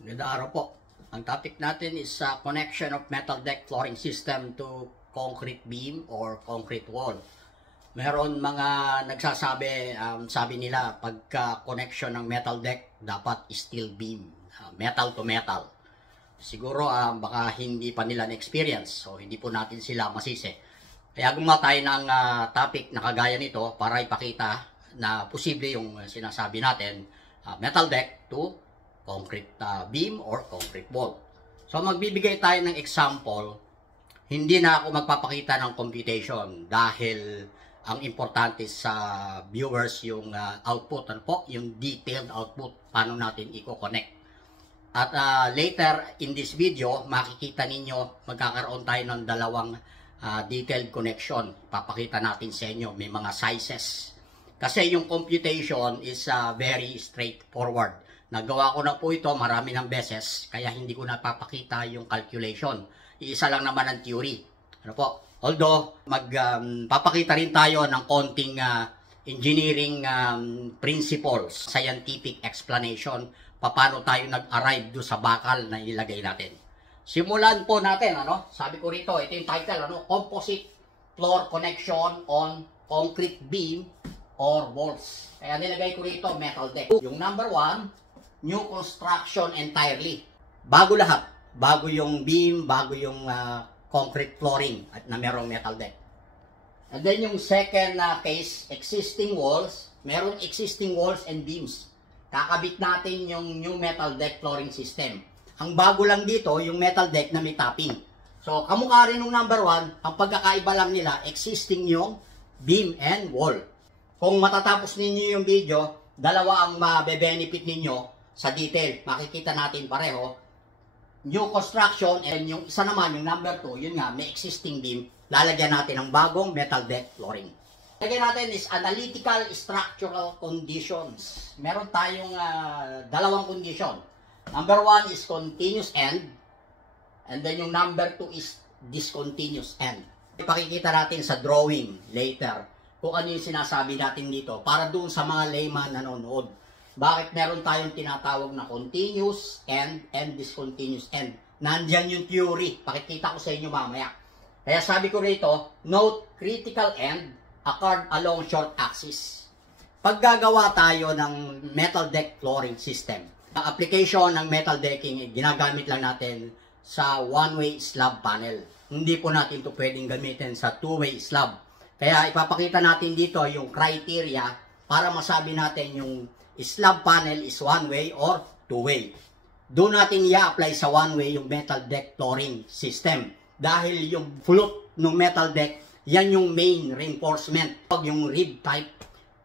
Magandang araw po. Ang topic natin is connection of metal deck flooring system to concrete beam or concrete wall. Meron mga nagsasabi, sabi nila pagka connection ng metal deck dapat steel beam, metal to metal. Siguro baka hindi pa nila na-experience, so hindi po natin sila masisi. Kaya gumawa tayo ng topic na kagaya nito para ipakita na posible yung sinasabi natin, metal deck to concrete beam or concrete wall. So magbibigay tayo ng example. Hindi na ako magpapakita ng computation dahil ang importante sa viewers yung output, ano po, yung detailed output, paano natin i-connect. At later in this video, makikita ninyo, magkakaroon tayo ng dalawang detailed connection. Papakita natin sa inyo, may mga sizes. Kasi yung computation is very straightforward. Nagawa ko na po ito marami ng beses, kaya hindi ko napapakita yung calculation. Iisa lang naman ang theory. Ano po? Although, papakita rin tayo ng konting engineering principles, scientific explanation, paano tayo nag-arrive doon sa bakal na ilagay natin. Simulan po natin, ano? Sabi ko rito, ito yung title, ano? Composite floor connection on concrete beam or walls. Kaya nilagay ko rito, metal deck. Yung number 1, new construction entirely. Bago lahat. Bago yung beam, bago yung concrete flooring at na merong metal deck. And then yung second case, existing walls. Merong existing walls and beams. Kakabit natin yung new metal deck flooring system. Ang bago lang dito, yung metal deck na may topping. So, kamukha rin ng number 1, ang pagkakaiba lang nila, existing yung beam and wall. Kung matatapos ninyo yung video, dalawa ang mabe-benefit ninyo sa detail. Makikita natin pareho. New construction and yung isa naman, yung number 2, yun nga, may existing beam. Lalagyan natin ng bagong metal deck flooring. Lagyan natin is analytical structural conditions. Meron tayong dalawang condition. Number 1 is continuous end. And then yung number 2 is discontinuous end. Ipakikita natin sa drawing later kung ano yung sinasabi natin dito para doon sa mga layman nanonood. Bakit meron tayong tinatawag na continuous end and discontinuous end? Nandyan yung theory. Pakikita ko sa inyo mamaya. Kaya sabi ko rito, note critical end occurred along short axis. Paggagawa tayo ng metal deck flooring system, ang application ng metal decking, ginagamit lang natin sa one-way slab panel. Hindi po natin ito pwedeng gamitin sa two-way slab. Kaya ipapakita natin dito yung criteria para masabi natin yung slab panel is one-way or two-way. Doon natin i-apply sa one-way yung metal deck flooring system. Dahil yung float ng metal deck, yan yung main reinforcement. Yung rib type,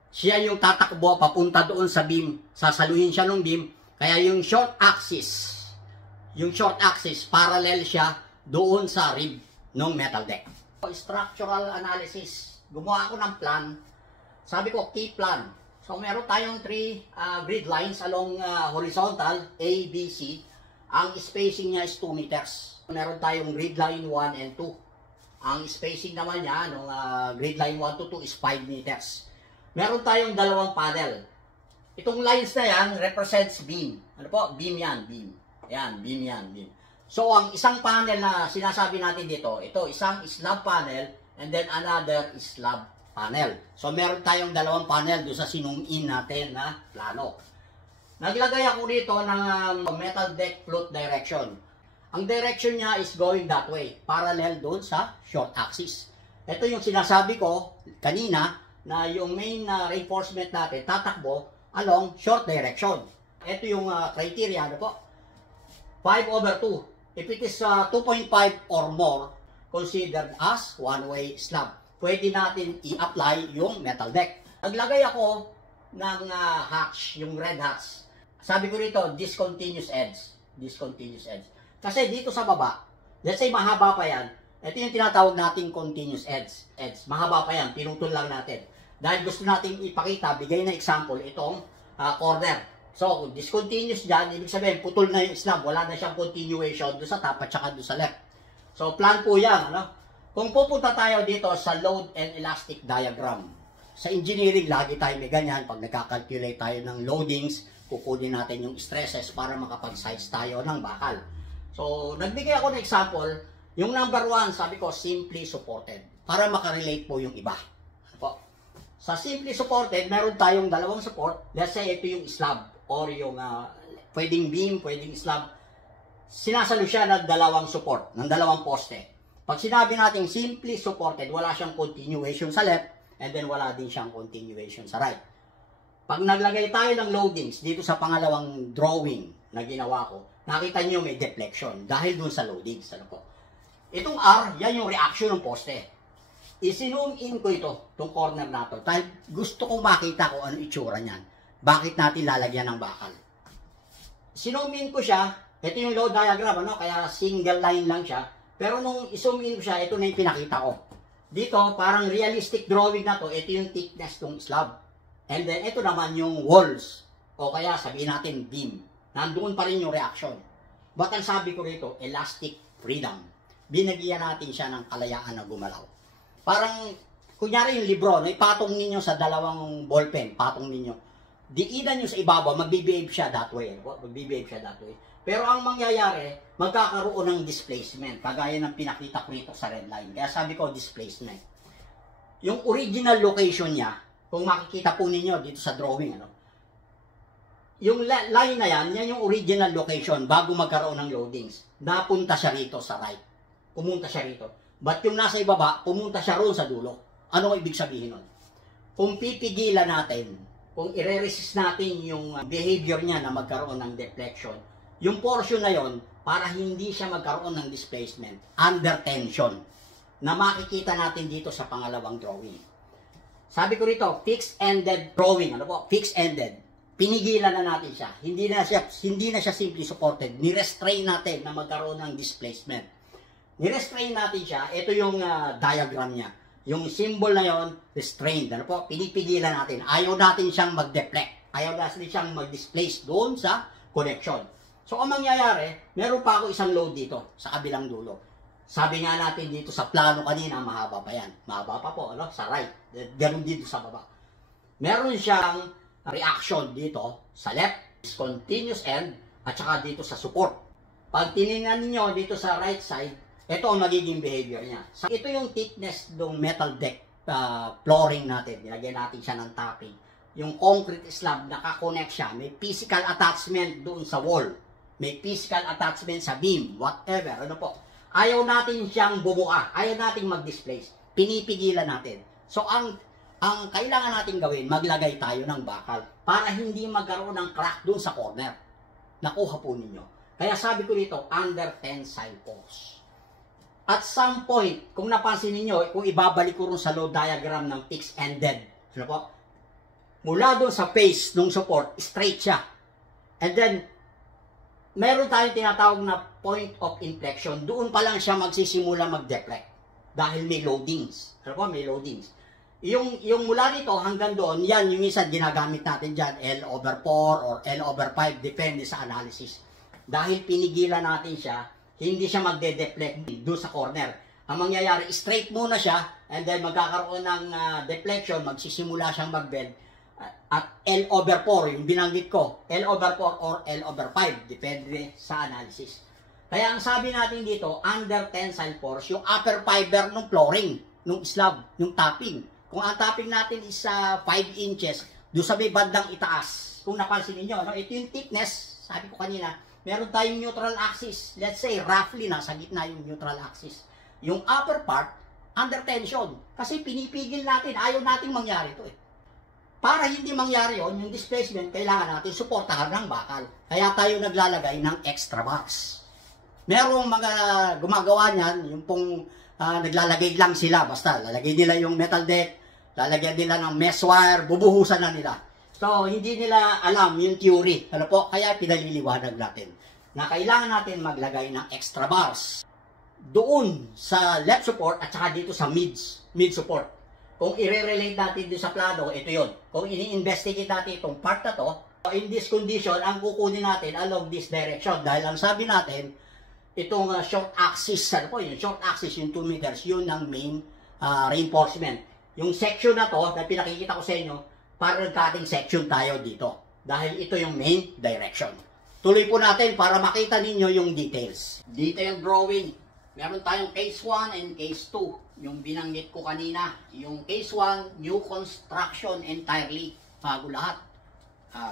siya yung tatakbo papunta doon sa beam. Sasaluhin siya ng beam. Kaya yung short axis, parallel siya doon sa rib ng metal deck. Structural analysis. Gumawa ako ng plan. Sabi ko, key plan. So, meron tayong 3 grid lines along horizontal, A, B, C. Ang spacing niya is 2 meters. Meron tayong grid line 1 and 2. Ang spacing naman niya, ng grid line 1 to 2 is 5 meters. Meron tayong dalawang panel. Itong lines na yan represents beam. Ano po? Beam yan, beam. Yan, beam yan, beam. So, ang isang panel na sinasabi natin dito, ito, isang slab panel and then another is slab panel. So, meron tayong dalawang panel doon sa sinungin natin na plano. Naglagay ako dito ng metal deck float direction. Ang direction niya is going that way, parallel doon sa short axis. Ito yung sinasabi ko kanina na yung main reinforcement natin tatakbo along short direction. Ito yung criteria, ano po? 5/2. If it is 2.5 or more, considered as one-way slab. Pwede natin i-apply yung metal deck. Naglagay ako ng hatch, yung red hatch. Sabi ko rito, discontinuous edge. Discontinuous edge. Kasi dito sa baba, let's say mahaba pa yan, ito yung tinatawag nating continuous edge. Mahaba pa yan, pinutol lang natin. Dahil gusto natin ipakita, bigay na example, itong corner. So, discontinuous dyan, ibig sabihin, putol na yung slab, wala na siyang continuation doon sa top at saka doon sa left. So, plan po yan, ano? Kung pupunta tayo dito sa load and elastic diagram, sa engineering, lagi tayo may ganyan. Pag nagkakalculate tayo ng loadings, kukunin natin yung stresses para makapag-size tayo ng bakal. So, nagbigay ako ng example, yung number 1, sabi ko, simply supported, para makarelate po yung iba. Po. Sa simply supported, meron tayong dalawang support. Let's say, ito yung slab, or yung pwedeng beam, pwedeng slab. Sinasalo siya ng dalawang support, ng dalawang poste. Pag sinabi natin simply supported, wala siyang continuation sa left, and then wala din siyang continuation sa right. Pag naglagay tayo ng loadings dito sa pangalawang drawing na ginawa ko, nakita niyo may deflection dahil dun sa loadings. Ano po? Itong R, yan yung reaction ng poste. I-zoom in ko ito, itong corner na to. Dahil gusto kong makita kung ano itsura niyan. Bakit natin lalagyan ng bakal? Zoom in ko siya, ito yung load diagram, ano? Kaya single line lang siya. Pero nung i-zoom in ko siya, ito na yung pinakita ko. Dito, parang realistic drawing na to, ito yung thickness ng slab. And then, ito naman yung walls. O kaya, sabihin natin, beam. Nandoon pa rin yung reaction. But ang sabi ko rito, elastic freedom. Binagyan natin siya ng kalayaan na gumalaw. Parang, kunyari yung libro, no, ipatong ninyo sa dalawang ballpen, patong ninyo. Diinan nyo sa ibabaw, magbibehave siya that way. Magbibehave siya that way. Pero ang mangyayari, magkakaroon ng displacement. Kagaya ng pinakita ko rito sa red line. Kaya sabi ko, displacement. Yung original location niya, kung makikita po ninyo dito sa drawing, ano, yung line na yan yung original location bago magkaroon ng loadings. Napunta siya rito sa right. Pumunta siya rito. But yung nasa ibaba, pumunta siya roon sa dulo. Ano ibig sabihin nun? Kung pipigilan natin, kung i-resist natin yung behavior niya na magkaroon ng deflection, yung portion na yon para hindi siya magkaroon ng displacement, under tension, na makikita natin dito sa pangalawang drawing. Sabi ko rito, fixed-ended drawing. Ano po? Fixed-ended. Pinigilan na natin siya. Hindi na siya simply supported. Ni-restrain natin na magkaroon ng displacement. Ni-restrain natin siya. Ito yung diagram niya. Yung symbol na yon, restrained. Ano po? Pinipigilan natin. Ayaw natin siyang mag-deflect. Ayaw natin siyang mag-displace doon sa connection. So, ang mangyayari, meron pa ako isang load dito sa kabilang dulo. Sabi nga natin dito sa plano kanina, mahaba pa yan. Mahaba pa po, ano? Sa right. Ganun dito sa baba. Meron siyang reaction dito sa left, continuous end, at saka dito sa support. Pag tinignan niyo dito sa right side, ito ang magiging behavior niya. So, ito yung thickness ng metal deck flooring natin. Nilagyan natin siya ng topping. Yung concrete slab, nakakonect siya. May physical attachment doon sa wall. May physical attachment sa beam, whatever. Ano po? Ayaw natin siyang bumuka. Ayaw natin mag-displace. Pinipigilan natin. So, ang kailangan natin gawin, maglagay tayo ng bakal para hindi magkaroon ng crack doon sa corner. Nakuha po ninyo. Kaya sabi ko dito, under tensile force. At some point, kung napansin niyo, kung ibabalik ko rin sa load diagram ng fixed-ended, ano po? Mula doon sa face ng support, straight siya. And then, meron tayong tinatawag na point of inflection. Doon pa lang siya magsisimula mag-deflect. Dahil may loadings. Ano po? May loadings. Yung mula dito hanggang doon, yan yung isa ginagamit natin dyan, L over 4 or L over 5, depende sa analysis. Dahil pinigilan natin siya, hindi siya magde-deflect doon sa corner. Ang mangyayari, straight muna siya, and then magkakaroon ng deflection, magsisimula siyang mag-bend, at L over 4, yung binanggit ko, L over 4 or L over 5, depende sa analysis. Kaya ang sabi natin dito, under tensile force, yung upper fiber ng flooring, ng slab, ng topping. Kung ang topping natin is 5 inches, doon sa may bandang itaas, kung napansin niyo, no? Ito yung thickness, sabi ko kanina, meron tayong neutral axis. Let's say, roughly nasa gitna yung neutral axis. Yung upper part, under tension. Kasi pinipigil natin, ayaw nating mangyari ito eh. Para hindi mangyari yon, yung displacement, kailangan natin suportahan ng bakal. Kaya tayo naglalagay ng extra bars. Merong mga gumagawa niyan, yung pong naglalagay lang sila, basta lalagay nila yung metal deck, lalagyan nila ng mesh wire, bubuhusan na nila. So, hindi nila alam yung theory. Ano po? Kaya pinaliliwanag natin na kailangan natin maglagay ng extra bars doon sa left support at saka dito sa mid support. Kung i-relate natin dito sa plano, ito yon. Kung ini-investigate natin itong part na to, in this condition, ang kukunin natin along this direction. Dahil ang sabi natin, itong short axis, ano po, yung short axis, yung 2 meters, yun ang main reinforcement. Yung section na to, na pinakikita ko sa inyo, parang cutting section tayo dito. Dahil ito yung main direction. Tuloy po natin para makita ninyo yung details. Detailed drawing. Meron tayong case 1 and case 2. Yung binanggit ko kanina. Yung case 1, new construction entirely. Bago lahat.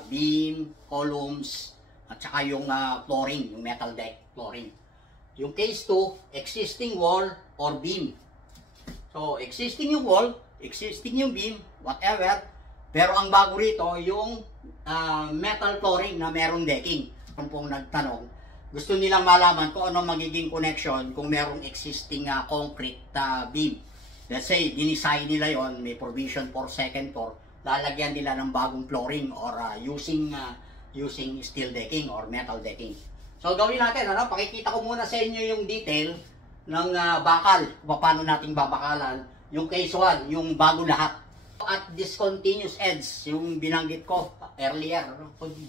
Beam, columns, at saka yung flooring, yung metal deck flooring. Yung case 2, existing wall or beam. So, existing yung wall, existing yung beam, whatever. Pero ang bago rito, yung metal flooring na merong decking. Kung pong nagtanong, gusto nilang malaman kung ano magiging connection kung merong existing concrete beam. Let's say, dinisign nila yon, may provision for second floor, lalagyan nila ng bagong flooring or using steel decking or metal decking. So gawin natin, pakikita ko muna sa inyo yung detail ng bakal, kung paano natin babakalan yung case 1, yung bago lahat. At discontinuous edge, yung binanggit ko earlier,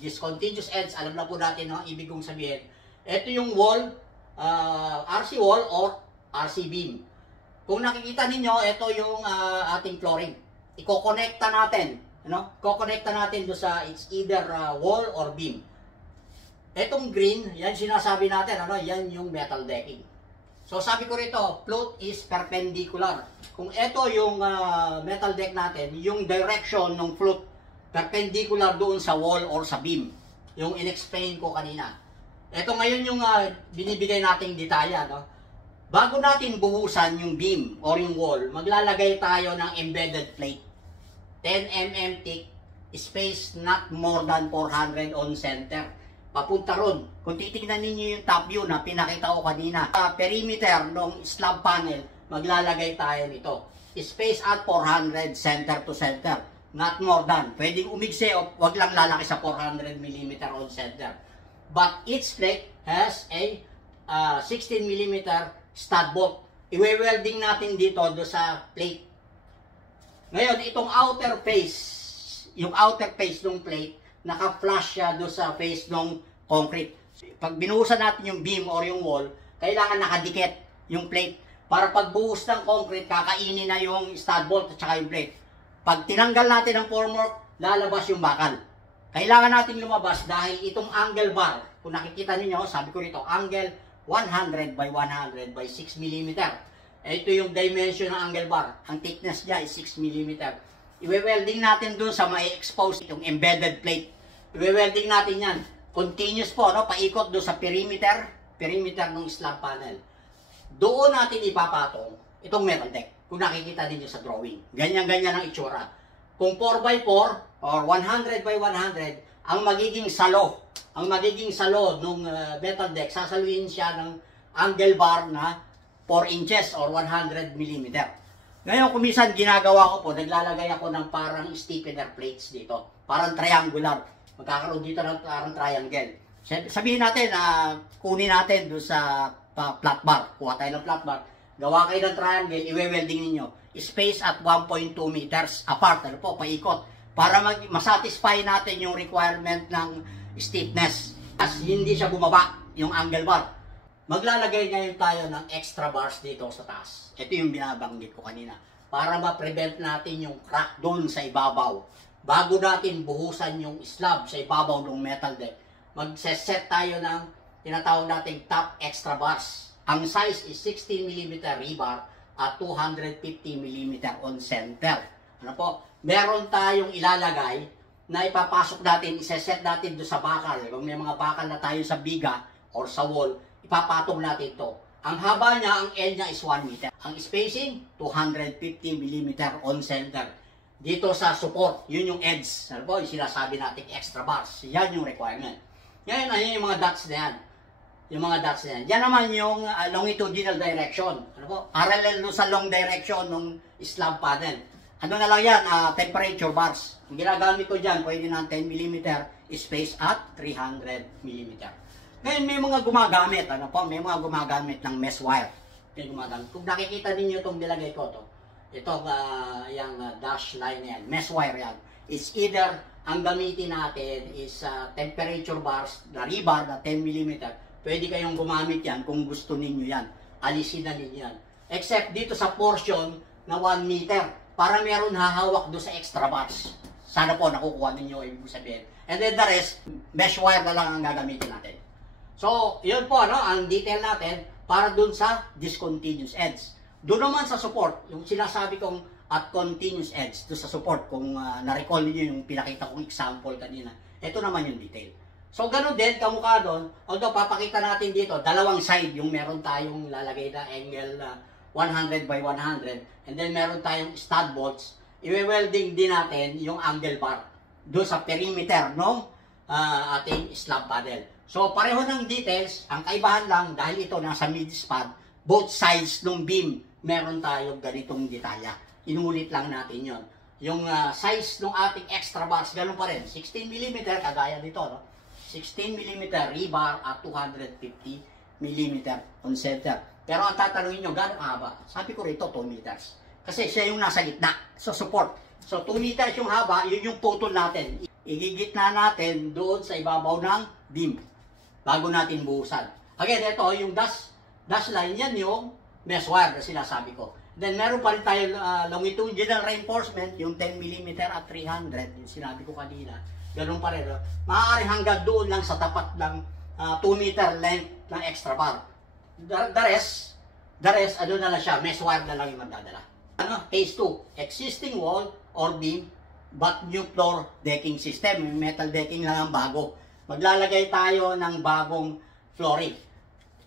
discontinuous edge, alam na po natin ibig kong sabihin. Ito yung wall, RC wall or RC beam. Kung nakikita ninyo, ito yung ating flooring. Iko-connecta natin, Iko-connecta natin do sa it's either wall or beam. Etong green, yan sinasabi natin, yan yung metal decking. So sabi ko rito, float is perpendicular. Kung ito yung metal deck natin, yung direction ng float perpendicular doon sa wall or sa beam. Yung in-explain ko kanina. Ito ngayon yung binibigay nating detalya, Bago natin buhusan yung beam or yung wall, maglalagay tayo ng embedded plate. 10 mm thick, space not more than 400 on center. Papunta ron. Kung titignan ninyo yung top view na pinakita ko kanina, perimeter ng slab panel, maglalagay tayo nito. Space at 400 center to center. Not more than. Pwedeng umigse o wag lang lalaki sa 400 mm on center. But each plate has a 16 mm stud bolt. Iwe-welding natin dito do sa plate. Ngayon, itong outer face, yung outer face ng plate, naka-flush siya do sa face ng concrete. Pag binuhusan natin yung beam or yung wall, kailangan nakadikit yung plate. Para pagbuhos ng concrete, kakainin na yung stud bolt at saka yung plate. Pag tinanggal natin ang formwork, lalabas yung bakal. Kailangan natin lumabas dahil itong angle bar, kung nakikita niyo, sabi ko rito, angle 100 by 100 by 6 mm. Ito yung dimension ng angle bar. Ang thickness niya is 6 mm. Iwe-welding natin dun sa may expose itong embedded plate. Iwe-welding natin yan. Continuous po, paikot dun sa perimeter ng slab panel. Doon natin ipapatong itong metal deck. Kung nakikita ninyo sa drawing. Ganyan-ganyan ang itsura. Kung 4x4 or 100 by 100, ang magiging salo ng metal deck, sasaluhin siya ng angle bar na 4 inches or 100 mm. Ngayon, kung minsan ginagawa ko po, naglalagay ako ng parang stiffener plates dito. Parang triangular. Magkakaroon dito ng parang triangle. Sabihin natin, kunin natin doon sa flat bar. Kuha tayo ng flat bar. Gawa kayo ng triangle, iwe-welding ninyo. Space at 1.2 meters apart. Paikot. Para masatisfy natin yung requirement ng stiffness. As hindi siya bumaba, yung angle bar. Maglalagay ngayon tayo ng extra bars dito sa taas. Ito yung binabanggit ko kanina. Para ma-prevent natin yung crack doon sa ibabaw. Bago natin buhusan yung slab sa ibabaw ng metal deck, mag-set tayo ng tinatawag nating top extra bars. Ang size is 16 mm rebar at 250 mm on center. Meron tayong ilalagay na ipapasok natin, iseset natin doon sa bakal. Kung may mga bakal na tayo sa biga or sa wall, ipapatong natin to. Ang haba niya, ang L niya is 1 meter. Ang spacing, 250 mm on center. Dito sa support, yun yung edge. Yung sinasabi natin extra bars. Yan yung requirement. Ngayon, ayun yung mga dots na yan. Yung mga dots na yan. Yan naman yung longitudinal direction. Parallel sa long direction ng slab panel. Ano na lang yan? Temperature bars. Ang ginagamit ko dyan, pwede ng 10 mm space at 300 mm. Ngayon, may mga gumagamit. May mga gumagamit ng mesh wire. May gumagamit. Kung nakikita ninyo itong nilagay ko, itong yung dash line na yan, mesh wire yan. It's either, ang gamitin natin is temperature bars, na rebar na 10 mm. Pwede kayong gumamit yan kung gusto ninyo yan. Alisin na ninyo yan. Except dito sa portion na 1 meter. Para meron hahawak doon sa extra bars. Sana po nakukuha ninyo ibig sabihin. And then the rest, mesh wire na lang ang gagamitin natin. So, yun po ang detail natin para dun sa discontinuous edge. Doon naman sa support, yung sinasabi kong at continuous edge, doon sa support, kung na-recall niyo yung pinakita kong example kanina, ito naman yung detail. So, ganun din, kamukha doon, although papakita natin dito, dalawang side yung meron tayong lalagay na angle 100 by 100, and then meron tayong stud bolts, i-welding din natin yung angle bar doon sa perimeter ng ating slab panel. So, pareho ng details, ang kaibahan lang, dahil ito nasa mid-span, both sides ng beam, meron tayong ganitong detalya. Inulit lang natin yon. Yung size ng ating extra bars, ganun pa rin. 16mm, kagaya dito, no? 16mm rebar at 250mm on center. Pero ang tatanungin nyo, gano'ng haba? Sabi ko rito, 2 meters. Kasi siya yung nasa gitna, so support. So, 2 meters yung haba, yun yung putol natin. Igigitna natin doon sa ibabaw ng beam bago natin buhusan. Again, ito yung dash line, yan yung mesh wire na sinasabi ko. Then, meron pa rin tayo longitudinal reinforcement, yung 10mm at 300, yung sinabi ko kanina. Ganun pa rin. Maaari hanggang doon lang sa tapat ng 2 meter length ng extra bar. The rest, ano na lang siya, mesh wire na lang yung magdadala. Phase 2, existing wall or beam, but new floor decking system. Metal decking lang ang bago. Maglalagay tayo ng bagong flooring.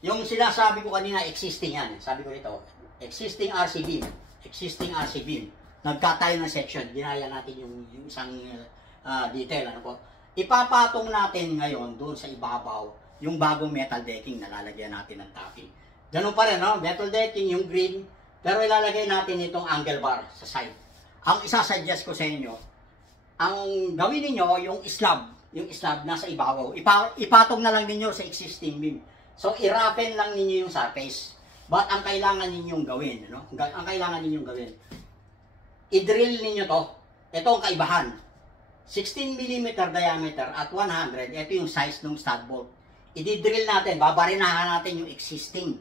Yung sinasabi ko kanina, existing yan. Sabi ko ito, existing RC beam. Existing RC beam. Nagka tayo ng section. Ginaya natin yung isang detail. Ano po? Ipapatong natin ngayon doon sa ibabaw yung bagong metal decking na lalagyan natin ng topping. Ganun pa rin, no? Metal decking, yung green. Pero ilalagay natin itong angle bar sa side. Ang isasuggest ko sa inyo, ang gawin niyo yung slab nasa ibabaw. Ipatong na lang ninyo sa existing beam. So, i-rapen lang ninyo yung surface. But ang kailangan ninyong gawin, ang kailangan ninyong gawin, i-drill ninyo to. Ito ang kaibahan. 16mm diameter at 100, ito yung size ng stud bolt. I-drill natin, babarinahan natin yung existing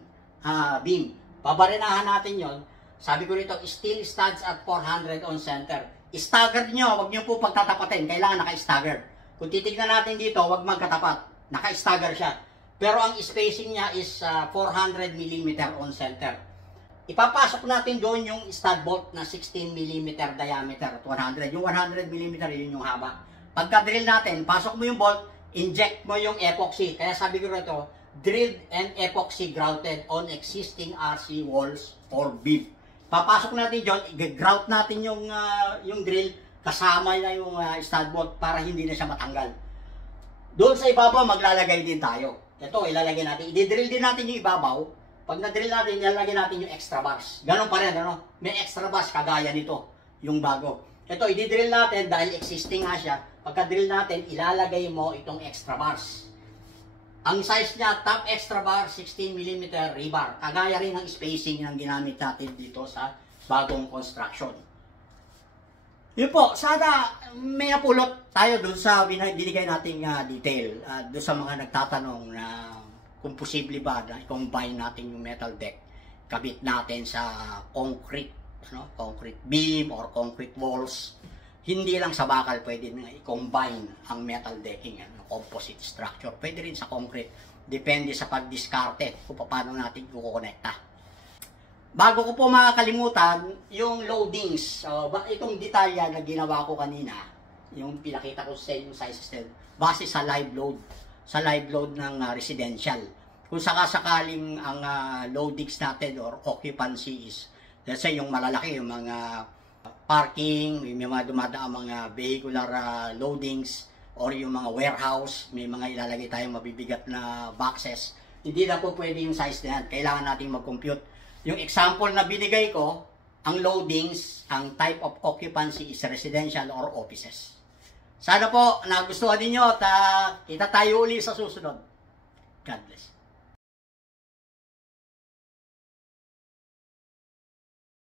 beam. Babarinahan natin yon. Sabi ko nito, steel studs at 400 on center. I-stagger nyo, huwag nyo po pagtatapatin. Kailangan naka-stagger. Kung titignan natin dito, huwag magkatapat. Naka-stagger siya. Pero ang spacing niya is 400mm on center. Ipapasok natin doon yung stud bolt na 16mm diameter at 100. Yung 100mm, yun yung haba. Pagka-drill natin, pasok mo yung bolt, inject mo yung epoxy. Kaya sabi ko rito, drilled and epoxy grouted on existing RC walls or beam. Papasok natin dyan, i-grout natin yung drill, kasama na yung stud bolt para hindi na siya matanggal. Doon sa ibabaw, maglalagay din tayo. Ito, ilalagay natin. I-drill din natin yung ibabaw. Pag na-drill natin, ilalagay natin yung extra bars. Ganon pa rin, May extra bars kagaya nito, yung bago. Ito, i-drill natin dahil existing nga siya. Pagka-drill natin, ilalagay mo itong extra bars. Ang size niya, top extra bar, 16mm rebar. Kagaya rin ng spacing ng ginamit natin dito sa bagong construction. Yun po, sana may napulot tayo dun sa binigay nating detail. Dun sa mga nagtatanong na kung posible ba na i-combine natin yung metal deck, kabit natin sa concrete, concrete beam or concrete walls. Hindi lang sa bakal pwede na i-combine ang metal decking, composite structure. Pwede rin sa concrete. Depende sa pag-discarte kung paano natin kukonekta. Bago ko po makakalimutan, yung loadings. Itong detalya na ginawa ko kanina, yung pinakita ko sa yung sizes, base sa live load. Sa live load ng residential. Kung sakasakaling ang loadings natin or occupancy is, let's say yung malalaki, yung mga parking, may mga dumadaang mga vehicular loadings, or yung mga warehouse, may mga ilalagay tayong mabibigat na boxes, hindi na po pwede yung size na yan. Kailangan natin mag-compute. Yung example na binigay ko, ang loadings, ang type of occupancy is residential or offices. Sana po nagustuhan ninyo at kita tayo uli sa susunod. God bless.